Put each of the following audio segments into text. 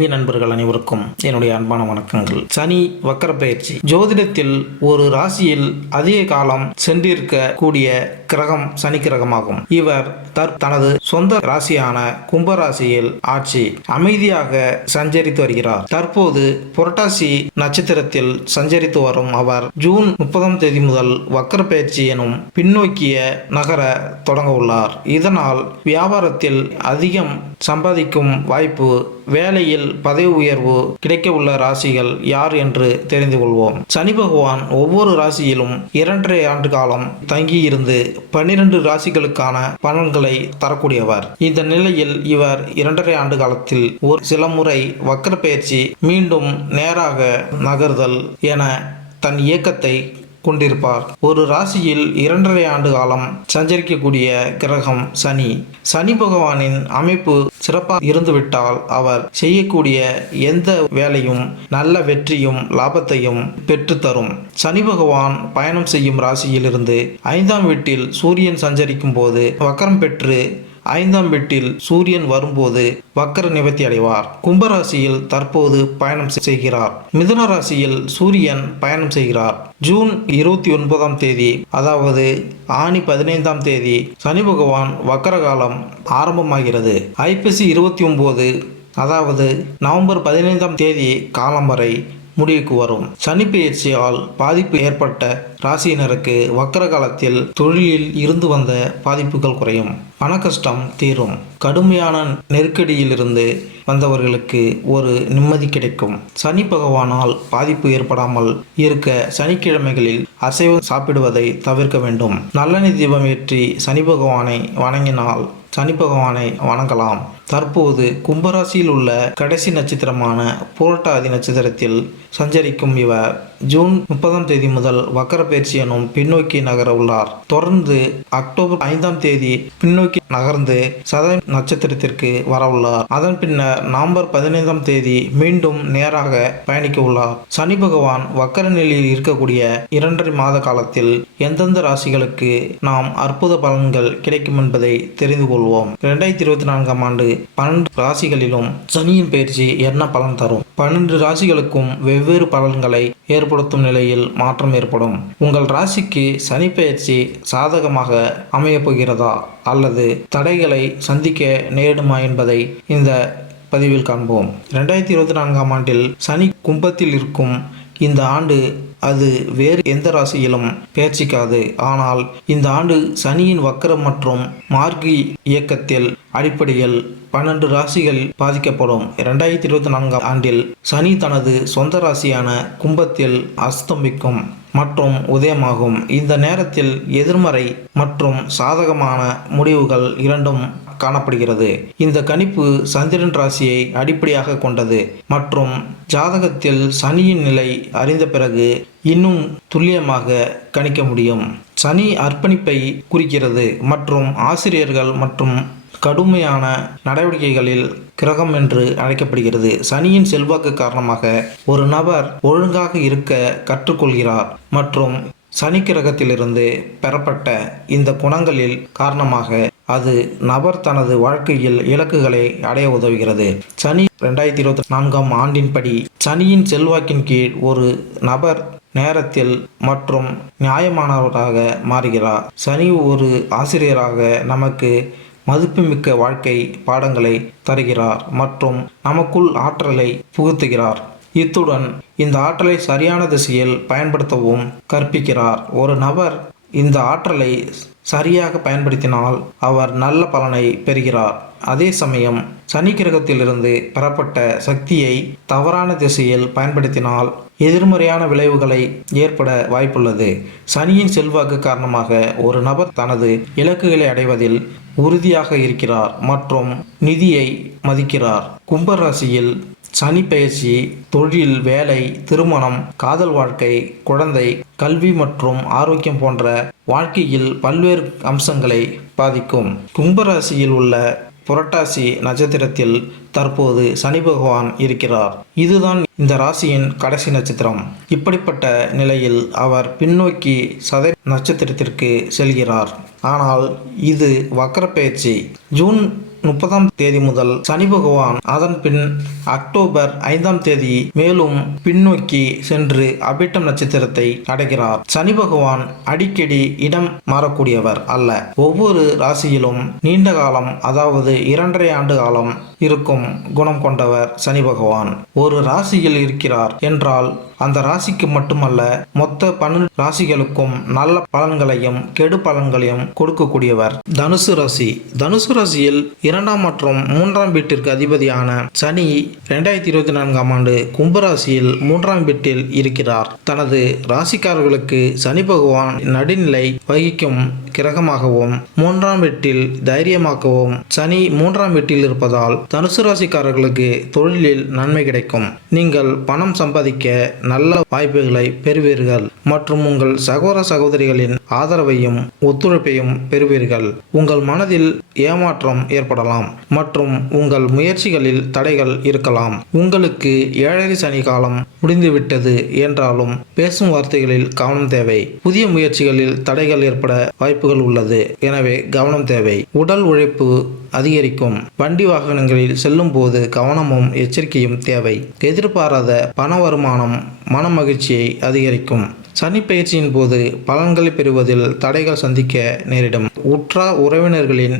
ஆன்மீக நண்பர்கள் அனைவருக்கும் என்னுடைய அன்பான வணக்கங்கள். சனி வக்கர பயிற்சி. ஜோதிடத்தில் ஒரு ராசியில் அதிக காலம் சென்றிருக்க கூடிய கிரகம் சனி கிரகமாகும். இவர் தனது சொந்த ராசியான கும்பராசியில் ஆட்சி அமைதியாக சஞ்சரித்து வருகிறார். தற்போது புரட்டாசி நட்சத்திரத்தில் சஞ்சரித்து வரும் அவர் ஜூன் 30 முதல் வக்கர பயிற்சி எனும் பின்னோக்கிய நகர தொடங்க உள்ளார். இதனால் வியாபாரத்தில் அதிகம் சம்பாதிக்கும் வாய்ப்பு, வேலையில் பதவி உயர்வு கிடைக்க உள்ள ராசிகள் யார் என்று தெரிந்து கொள்வோம். சனி பகவான் ஒவ்வொரு ராசியிலும் 2.5 ஆண்டு காலம் தங்கியிருந்து 12 ராசிகளுக்கான பலன்களை தரக்கூடியவர். இந்த நிலையில் இவர் 2.5 ஆண்டு காலத்தில் ஒரு சில முறை வக்கர பயிற்சி, மீண்டும் நேராக நகர்தல் என தன் இயக்கத்தை கொண்டிருப்பார். ஒரு ராசியில் 2.5 ஆண்டு காலம் சஞ்சரிக்கக்கூடிய கிரகம் சனி. சனி பகவானின் அமைப்பு சிறப்பாக இருந்துவிட்டால் அவர் செய்யக்கூடிய எந்த வேலையும் நல்ல வெற்றியும் லாபத்தையும் பெற்றுத்தரும். சனி பகவான் பயணம் செய்யும் ராசியிலிருந்து 5ஆம் வீட்டில் சூரியன் சஞ்சரிக்கும் போது வக்கரம் பெற்று 5ஆம் வீட்டில் சூரியன் வரும்போது வக்கர நிவர்த்தி அடைவார். கும்பராசியில் தற்போது பயணம் செய்கிறார். மிதுன ராசியில் சூரியன் பயணம் செய்கிறார். ஜூன் 29ஆம் தேதி, அதாவது ஆனி 15ஆம் தேதி சனி பகவான் வக்கர காலம் ஆரம்பமாகிறது. ஐப்பசி 29, அதாவது நவம்பர் 15ஆம் தேதி காலம் வரை முடிவுக்கு வரும். சனி பெயர்ச்சியால் பாதிப்பு ஏற்பட்ட ராசியினருக்கு வக்கர காலத்தில் தொழிலில் இருந்து வந்த பாதிப்புகள் குறையும், பண கஷ்டம் தீரும், கடுமையான நெருக்கடியிலிருந்து வந்தவர்களுக்கு ஒரு நிம்மதி கிடைக்கும். சனி பகவானால் பாதிப்பு ஏற்படாமல் இருக்க சனிக்கிழமைகளில் அசைவம் சாப்பிடுவதை தவிர்க்க வேண்டும். நல்லெண்ணெய் தீபம் ஏற்றி சனி பகவானை வணங்கினால் சனி பகவானை வணங்கலாம். தற்போது கும்பராசியில் உள்ள கடைசி நட்சத்திரமான புரட்டாதி நட்சத்திரத்தில் சஞ்சரிக்கும் இவர் ஜூன் 30ஆம் தேதி முதல் வக்கர பயிற்சி எனும் பின்னோக்கி நகர உள்ளார். தொடர்ந்து அக்டோபர் 5ஆம் தேதி பின்னோக்கி நகர்ந்து சதய நட்சத்திரத்திற்கு வர உள்ளார். அதன் பின்னர் நவம்பர் 15ஆம் தேதி மீண்டும் நேராக பயணிக்க உள்ளார். சனி பகவான் வக்கர நிலையில் இருக்கக்கூடிய 2.5 மாத காலத்தில் எந்தெந்த ராசிகளுக்கு நாம் அற்புத பலன்கள் கிடைக்கும் என்பதை தெரிந்து கொள்வோம். 2024ஆம் ஆண்டு 12 ராசிகளிலும் சனியின் பயிற்சி என்ன பலன் தரும்? 12 ராசிகளுக்கும் வெவ்வேறு பலன்களை ஏற்படுத்தும் நிலையில் மாற்றம் ஏற்படும். உங்கள் ராசிக்கு சனி பயிற்சி சாதகமாக அமையப் போகிறதா அல்லது தடைகளை சந்திக்க நேரிடுமா என்பதை இந்த பதிவில் காண்போம். 2024ஆம் ஆண்டில் சனி கும்பத்தில் இருக்கும் இந்த ஆண்டு அது வேறு எந்த ராசியிலும் பெயர்ச்சிக்காது. ஆனால் இந்த ஆண்டு சனியின் வக்கரம் மற்றும் மார்கி இயக்கத்தில் அடிப்படையில் 12 ராசிகள் பாதிக்கப்படும். 2024ஆம் ஆண்டில் சனி தனது சொந்த ராசியான கும்பத்தில் அஸ்தமிக்கும் மற்றும் உதயமாகும். இந்த நேரத்தில் எதிர்மறை மற்றும் சாதகமான முடிவுகள் இரண்டும் காணப்படுகிறது. இந்த கணிப்பு சந்திரன் ராசியை அடிப்படையாக கொண்டது மற்றும் ஜாதகத்தில் சனியின் நிலை அறிந்த பிறகு இன்னும் துல்லியமாக கணிக்க முடியும். சனி அர்ப்பணிப்பை குறிக்கிறது மற்றும் ஆசிரியர்கள் மற்றும் கடுமையான நடவடிக்கைகளில் கிரகம் என்று அழைக்கப்படுகிறது. சனியின் செல்வாக்கு காரணமாக ஒரு நபர் ஒழுங்காக இருக்க கற்றுக்கொள்கிறார் மற்றும் சனி கிரகத்திலிருந்து பெறப்பட்ட இந்த குணங்களில் காரணமாக அது நபர் தனது வாழ்க்கையில் இலக்குகளை அடைய உதவுகிறது. சனி 2024ஆம் ஆண்டின்படி சனியின் செல்வாக்கின் கீழ் ஒரு நபர் நேரத்தில் மற்றும் நியாயமானவராக மாறுகிறார். சனி ஒரு ஆசிரியராக நமக்கு மதிப்புமிக்க வாழ்க்கை பாடங்களை தருகிறார் மற்றும் நமக்குள் ஆற்றலை புகுத்துகிறார். இத்துடன் இந்த ஆற்றலை சரியான திசையில் பயன்படுத்தவும் கற்பிக்கிறார். ஒரு நபர் இந்த ஆற்றலை சரியாக பயன்படுத்தினால் அவர் நல்ல பலனை பெறுகிறார். அதே சமயம் சனி கிரகத்திலிருந்து பெறப்பட்ட சக்தியை தவறான திசையில் பயன்படுத்தினால் எதிர்மறையான விளைவுகளை ஏற்பட வாய்ப்புள்ளது. சனியின் செல்வாக்கு காரணமாக ஒரு நபர் தனது இலக்குகளை அடைவதில் உறுதியாக இருக்கிறார் மற்றும் நிதியை மதிக்கிறார். கும்பராசியில் சனி பெயர்ச்சி தொழில், வேலை, திருமணம், காதல் வாழ்க்கை, குழந்தை, கல்வி மற்றும் ஆரோக்கியம் போன்ற வாழ்க்கையில் பல்வேறு அம்சங்களை பாதிக்கும். கும்பராசியில் உள்ள புரட்டாசி நட்சத்திரத்தில் தற்போது சனி பகவான் இருக்கிறார். இதுதான் இந்த ராசியின் கடைசி நட்சத்திரம். இப்படிப்பட்ட நிலையில் அவர் பின்னோக்கி சதய நட்சத்திரத்திற்கு செல்கிறார். ஆனால் இது வக்கர பெயர்ச்சி. ஜூன் 30ஆம் தேதி முதல் சனி பகவான் அதன் பின் அக்டோபர் 5ஆம் தேதி மேலும் பின்னோக்கி சென்று அபிட்டம் நட்சத்திரத்தை அடைகிறார். சனி பகவான் அடிக்கடி இடம் மாறக்கூடியவர் அல்ல. ஒவ்வொரு ராசியிலும் நீண்ட காலம், அதாவது 2.5 ஆண்டு காலம் இருக்கும் குணம் கொண்டவர் சனி பகவான். ஒரு ராசியில் இருக்கிறார் என்றால் அந்த ராசிக்கு மட்டுமல்ல, மொத்த 12 ராசிகளுக்கும் நல்ல பலன்களையும் கெடு பலன்களையும் கொடுக்கக்கூடியவர். தனுசு ராசி. தனுசு ராசியில் 2ஆம் மற்றும் 3ஆம் வீட்டிற்கு அதிபதியான சனி 2024ஆம் ஆண்டு கும்பராசியில் 3ஆம் வீட்டில் இருக்கிறார். தனது ராசிக்காரர்களுக்கு சனி பகவான் நடுநிலை வகிக்கும் கிரகமாகவும் 3ஆம் வீட்டில் தைரியமாகவும் சனி 3ஆம் வீட்டில் இருப்பதால் தனுசு ராசிக்காரர்களுக்கு தொழிலில் நன்மை கிடைக்கும். நீங்கள் பணம் சம்பாதிக்க நல்ல வாய்ப்புகளை பெறுவீர்கள் மற்றும் உங்கள் சகோதர சகோதரிகளின் ஆதரவையும் ஒத்துழைப்பையும் பெறுவீர்கள். உங்கள் மனதில் ஏமாற்றம் ஏற்படலாம் மற்றும் உங்கள் முயற்சிகளில் தடைகள் இருக்கலாம். உங்களுக்கு 7.5 சனி காலம் முடிந்துவிட்டது என்றாலும் பேசும் வார்த்தைகளில் கவனம் தேவை. புதிய முயற்சிகளில் தடைகள் ஏற்பட வாய்ப்புகள் உள்ளது, எனவே கவனம் தேவை. உடல் உழைப்பு அதிகரிக்கும். வண்டி வாகனங்களில் செல்லும் போது கவனமும் எச்சரிக்கையும் தேவை. எதிர்பாராத பண வருமானம் மன மகிழ்ச்சியை அதிகரிக்கும். சனி பயிற்சியின் போது பலன்களை பெறுவதில் தடைகள் சந்திக்க நேரிடும். உற்றார் உறவினர்களின்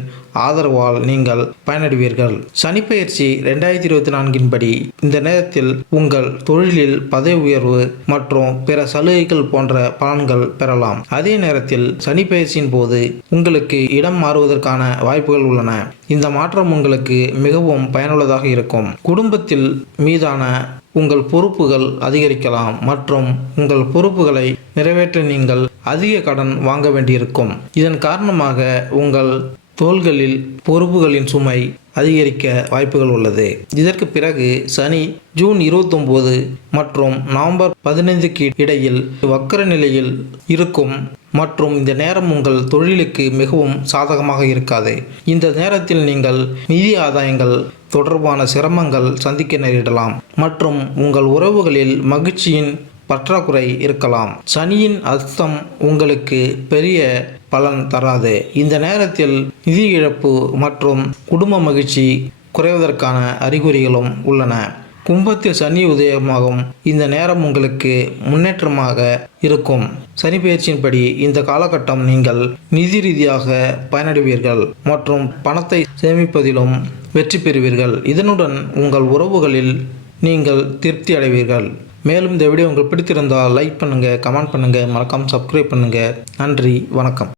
ஆதரவால் நீங்கள் பயனடைவீர்கள். சனி பயிற்சி 2024 படி இந்த நேரத்தில் உங்கள் தொழிலில் பதவி உயர்வு மற்றும் பிற சலுகைகள் போன்ற பலன்கள் பெறலாம். அதே நேரத்தில் சனி பயிற்சியின் போது உங்களுக்கு இடம் மாறுவதற்கான வாய்ப்புகள் உள்ளன. இந்த மாற்றம் உங்களுக்கு மிகவும் பயனுள்ளதாக இருக்கும். குடும்பத்தில் மீதான உங்கள் பொறுப்புகள் அதிகரிக்கலாம் மற்றும் உங்கள் பொறுப்புகளை நிறைவேற்ற நீங்கள் அதிக கடன் வாங்க வேண்டியிருக்கும். இதன் காரணமாக உங்கள் தோள்களில் பொறுப்புகளின் சுமை அதிகரிக்க வாய்ப்புகள் உள்ளது. இதற்கு பிறகு சனி ஜூன் 29 மற்றும் நவம்பர் 15க்கு இடையில் வக்கர நிலையில் இருக்கும் மற்றும் இந்த நேரம் உங்கள் தொழிலுக்கு மிகவும் சாதகமாக இருக்காது. இந்த நேரத்தில் நீங்கள் நிதி ஆதாயங்கள் தொடர்பான சிரமங்கள் சந்திக்க நேரிடலாம் மற்றும் உங்கள் உறவுகளில் மகிழ்ச்சியின் பற்றாக்குறை இருக்கலாம். சனியின் அர்த்தம் உங்களுக்கு பெரிய பலன் தராது. இந்த நேரத்தில் நிதி இழப்பு மற்றும் குடும்ப மகிழ்ச்சி குறைவதற்கான அறிகுறிகளும் உள்ளன. கும்பத்தில் சனி உதயமாகும் இந்த நேரம் உங்களுக்கு முன்னேற்றமாக இருக்கும். சனி பயிற்சியின்படி இந்த காலகட்டம் நீங்கள் நிதி ரீதியாக பயனடைவீர்கள் மற்றும் பணத்தை சேமிப்பதிலும் வெற்றி பெறுவீர்கள். இதனுடன் உங்கள் உறவுகளில் நீங்கள் திருப்தி அடைவீர்கள். மேலும் இந்த வீடியோ உங்களுக்கு பிடித்திருந்தால் லைக் பண்ணுங்கள், கமெண்ட் பண்ணுங்கள், மறக்காமல் சப்ஸ்கிரைப் பண்ணுங்கள். நன்றி, வணக்கம்.